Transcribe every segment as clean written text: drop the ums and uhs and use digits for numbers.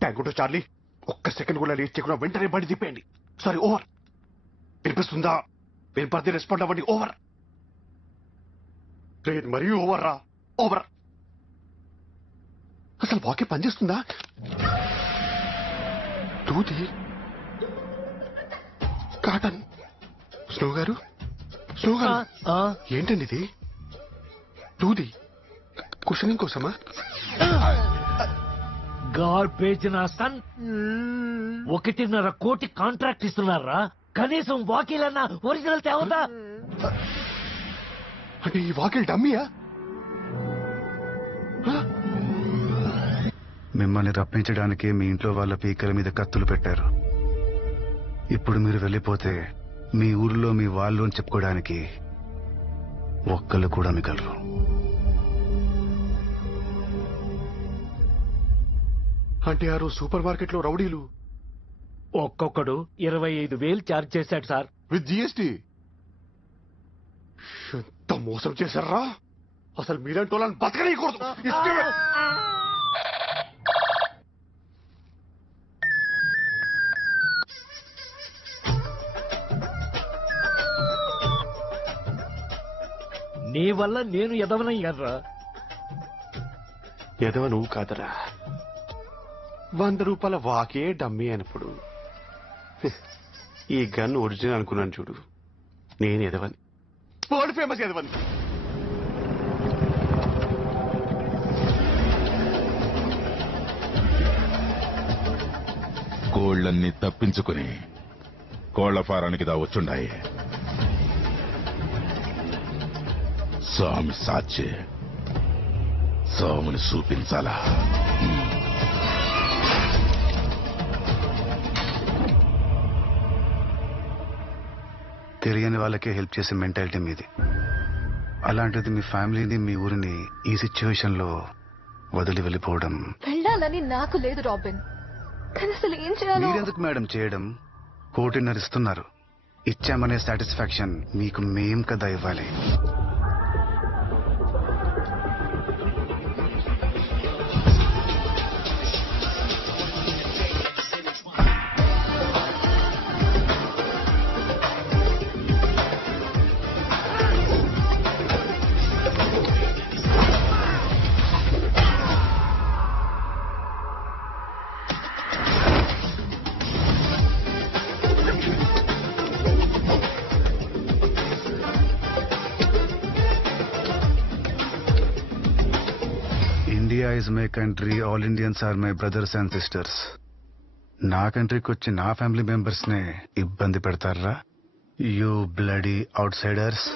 ట్యాంకుతో Charlie, ఒక్క second కూడా late చేయకుండా వెంటనే బండి తిప్పేయండి. Sorry, over. వినిపిస్తుందా? వినపడితే రెస్పాండ్ అవ్వండి. ఓవర్. లేదు, మరీ ఓవర్ రా. ఓవర్. అసలు వాకే పనిచేస్తుందా? దూది, కాటన్. స్నో గారు, స్నో గారు, ఏంటండి ఇది? దూది కుషనింగ్ కోసమా? గార్బేజ్ నా సన్. 1.5 కోటి కాంట్రాక్ట్ ఇస్తున్నారా? కనీసం వాకిలన్నా ఒరిజినల్ తేవదా? అంటే ఈ వాకిల్ డమ్మీయా? మిమ్మల్ని రప్పించడానికి మీ ఇంట్లో వాళ్ళ పీకల మీద కత్తులు పెట్టారు. ఇప్పుడు మీరు వెళ్ళిపోతే మీ ఊర్లో మీ వాళ్ళు అని చెప్పుకోవడానికి ఒక్కళ్ళు కూడా మిగలరు. అంటే ఆ రోజు సూపర్ మార్కెట్ లో రౌడీలు ఒక్కొక్కడు 25,000 ఛార్జ్ చేశాడు సార్. With GST. ఎంత మోసం చేశారా? అసలు మీరంటూ వాళ్ళని బతకనీయకూడదు. నీ వల్ల నేను ఎదవనయ్యారా? ఎదవ నువ్వు కాదరా. 100 రూపాయల వాకే డమ్మీ అన్నప్పుడు ఈ గన్ ఒరిజినల్ అనుకున్నాను చూడు. నేను ఎదవని, వరల్డ్ ఫేమస్ ఎదవని. కోళ్లన్నీ తప్పించుకుని కోళ్ల ఫారానికి దా వచ్చుండాయి. స్వామి సాక్షి, స్వామిని చూపించాలా? తెలియని వాళ్ళకే హెల్ప్ చేసే మెంటాలిటీ మీది. అలాంటిది మీ ఫ్యామిలీని, మీ ఊరిని ఈ సిచ్యువేషన్ లో వదిలి వెళ్ళిపోవడం. వెళ్ళాలని నాకు లేదు రాబిన్, కానీ అసలు ఏం చేయాలో. మీరెందుకు మేడం చేయడం? 1.5 కోటి ఇస్తున్నారు. ఇచ్చామనే సాటిస్ఫాక్షన్ మీకు మేం కదా ఇవ్వాలి. India is my country, all Indians are my brothers and sisters. నా కంట్రీకి వచ్చి నా ఫ్యామిలీ మెంబర్స్ నే ఇబ్బంది పెడతారా? You bloody outsiders.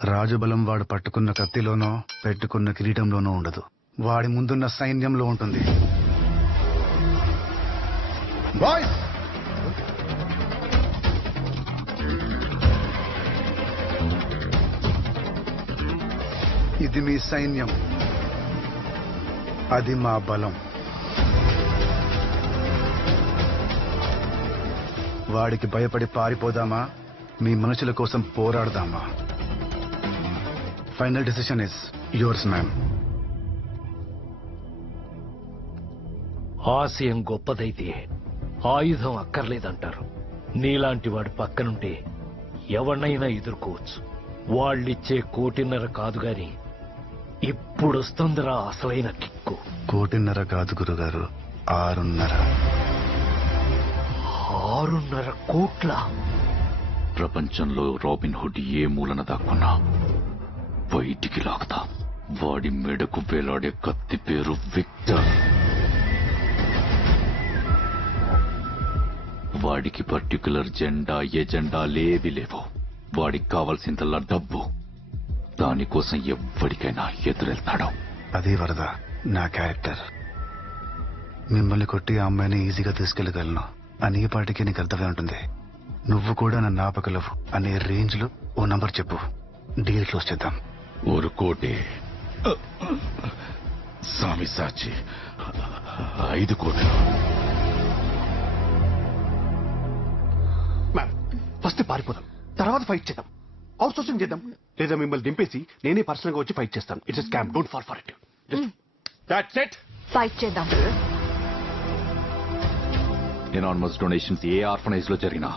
రాజబలం వాడు పట్టుకున్న కత్తిలోనో పెట్టుకున్న కిరీటంలోనో ఉండదు, వాడి ముందున్న సైన్యంలో ఉంటుంది. బాయ్స్, ఇది మీ సైన్యం, అది మా బలం. వాడికి భయపడి పారిపోదామా, మీ మనుషుల కోసం పోరాడదామా? Final decision is yours ma'am. ఆశయం గొప్పదైతే ఆయుధం అక్కర్లేదంటారు. నీలాంటి వాడి పక్కనుంటే ఎవరినైనా ఎదుర్కోవచ్చు. వాళ్ళిచ్చే 1.5 కోటి కాదు గాని ఇప్పుడొస్తుందిరా అసలైన కిక్కు. 1.5 కోటి కాదు గురుగారు, 6.5. 6.5 కోట్ల. ప్రపంచంలో రాబిన్ హుడ్ ఏ మూలన దాక్కున్నా బయటికి లాగుతా. వాడి మెడకు వేలాడే కత్తి పేరు విక్టర్. వాడికి పర్టికులర్ జెండా ఎజెండా లేవి లేవు. వాడికి కావాల్సిందల్లా డబ్బు. దానికోసం ఎవ్వడికైనా ఎదురెళ్తాడు. అదే వరద నా క్యారెక్టర్. మిమ్మల్ని కొట్టి ఆ అమ్మాయిని ఈజీగా తీసుకెళ్లగలను అని ఈ పాటికి నీకు అర్థమై ఉంటుంది. నువ్వు కూడా నన్ను ఆపగలవు అనే రేంజ్ లో ఓ నంబర్ చెప్పు, డీల్ క్లోజ్ చేద్దాం. 1 కోటి. స్వామి సాచి 5 కోట్లు. మ్యామ్, ఫస్ట్ పారిపోదాం, తర్వాత ఫైట్ చేద్దాం, అవుట్ సోర్సింగ్ చేద్దాం, లేదా మిమ్మల్ని దింపేసి నేనే పర్సనల్ గా వచ్చి ఫైట్ చేస్తాను. It's scam, don't fall for it. That's it. Fight చేద్దాం. ఎనార్మస్ డొనేషన్స్ ఏ ఆర్ఫనైజ్ లో జరిగినా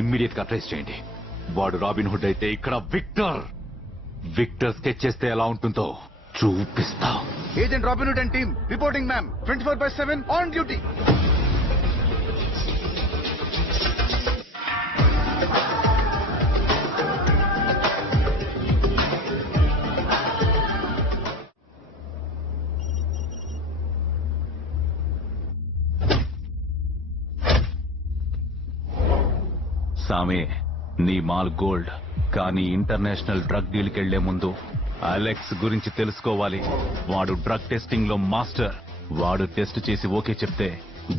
ఇమ్మీడియట్ గా ట్రేస్ చేయండి. వాడు రాబిన్ హుడ్ అయితే ఇక్కడ విక్టర్ స్కెచ్ చేస్తే ఎలా ఉంటుందో చూపిస్తా. Agent robin hood and team reporting ma'am. 24/7 on duty. సామే, నీ మాల్ గోల్డ్, కానీ ఇంటర్నేషనల్ డ్రగ్ డీల్ కెళ్లే ముందు అలెక్స్ గురించి తెలుసుకోవాలి. వాడు డ్రగ్ టెస్టింగ్ లో మాస్టర్. వాడు టెస్ట్ చేసి ఓకే చెప్తే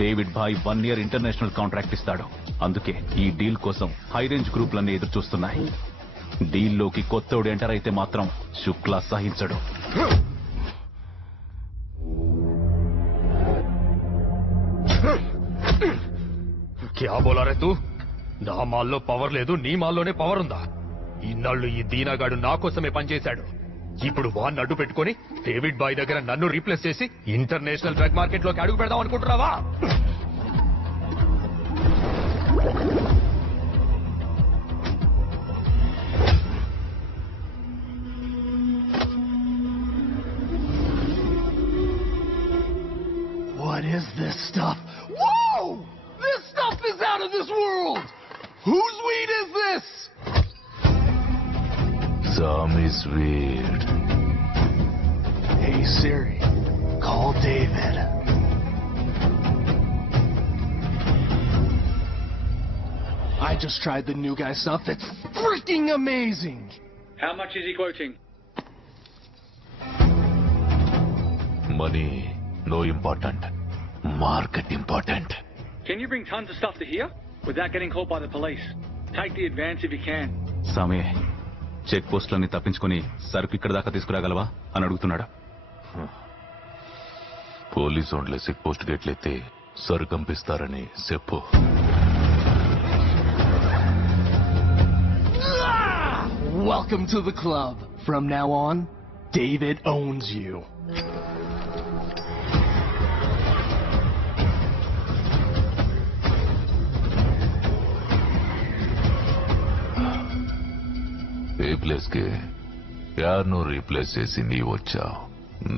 డేవిడ్ భాయ్ 1 year ఇంటర్నేషనల్ కాంట్రాక్ట్ ఇస్తాడు. అందుకే ఈ డీల్ కోసం హై రేంజ్ గ్రూపులన్నీ ఎదురు చూస్తున్నాయి. డీల్లోకి కొత్తోడు ఎంటర్ అయితే మాత్రం శుక్లా సహించడు. క్యా బోలా రే తూ? నా మాల్లో పవర్ లేదు, నీ మాల్లోనే పవర్ ఉందా? ఇన్నాళ్ళు ఈ దీనాగాడు నా కోసమే పనిచేశాడు. ఇప్పుడు వాన్ అడ్డు పెట్టుకుని డేవిడ్ బాయ్ దగ్గర నన్ను రీప్లేస్ చేసి ఇంటర్నేషనల్ డ్రగ్ మార్కెట్ లోకి అడుగు పెడదాం అనుకుంటున్నావా? What is this stuff? Whoa! This stuff is out of this world! Whose weed is this? Sammy's weird. Hey Siri, call David. I just tried the new guy stuff. It's freaking amazing. How much is he quoting? Money, no important. Market important. Can you bring tons of stuff to here without getting caught by the police? Take the advance if you can. సామే, check పోస్టులన్నీ తప్పించుకుని సరుకు ఇక్కడ దాకా తీసుకురాగలవా అని అడుగుతున్నాడు. Police వాళ్ళే check post గేట్లెత్తి సరుకు పంపిస్తారని చెప్పు. Welcome to the club. From now on, David owns you. A place కి యార్ను రీప్లేస్ చేసింది వచ్చావు,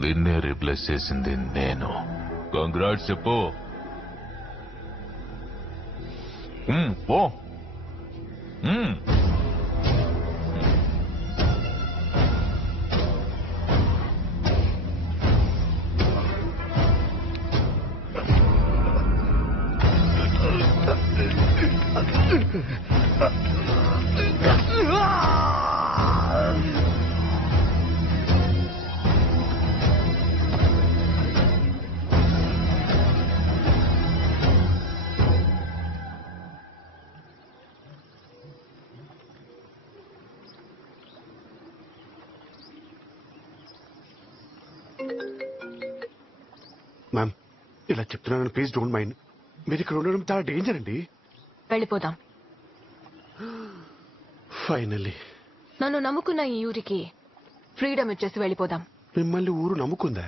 నిన్నే రీప్లేస్ చేసింది నేను. కంగ్రాట్స్ చెప్పు. పో. మ్యామ్, ఇలా చెప్తున్నాను, ప్లీజ్ డోంట్ మైండ్. మీరు ఇక్కడ ఉండడం చాలా డేంజర్ అండి. వెళ్ళిపోదాం. ఫైనల్లీ నన్ను నమ్ముకున్న ఈ ఊరికి ఫ్రీడమ్ ఇచ్చేసి వెళ్ళిపోదాం. మిమ్మల్ని ఊరు నమ్ముకుందా?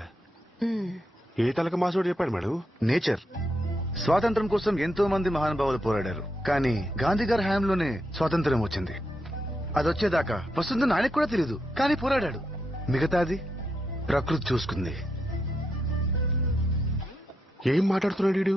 మ్మ్. ఏ తలక మాసోడు చెప్పాడు మేడం? నేచర్. స్వాతంత్రం కోసం ఎంతో మంది మహానుభావులు పోరాడారు, కానీ గాంధీ గారి హయాంలోనే స్వాతంత్ర్యం వచ్చింది. అదొచ్చేదాకా వస్తుందని ఆయనకు కూడా తెలియదు, కానీ పోరాడాడు. మిగతాది ప్రకృతి చూసుకుంది. ఏం మాట్లాడుతున్నాడు వీడు?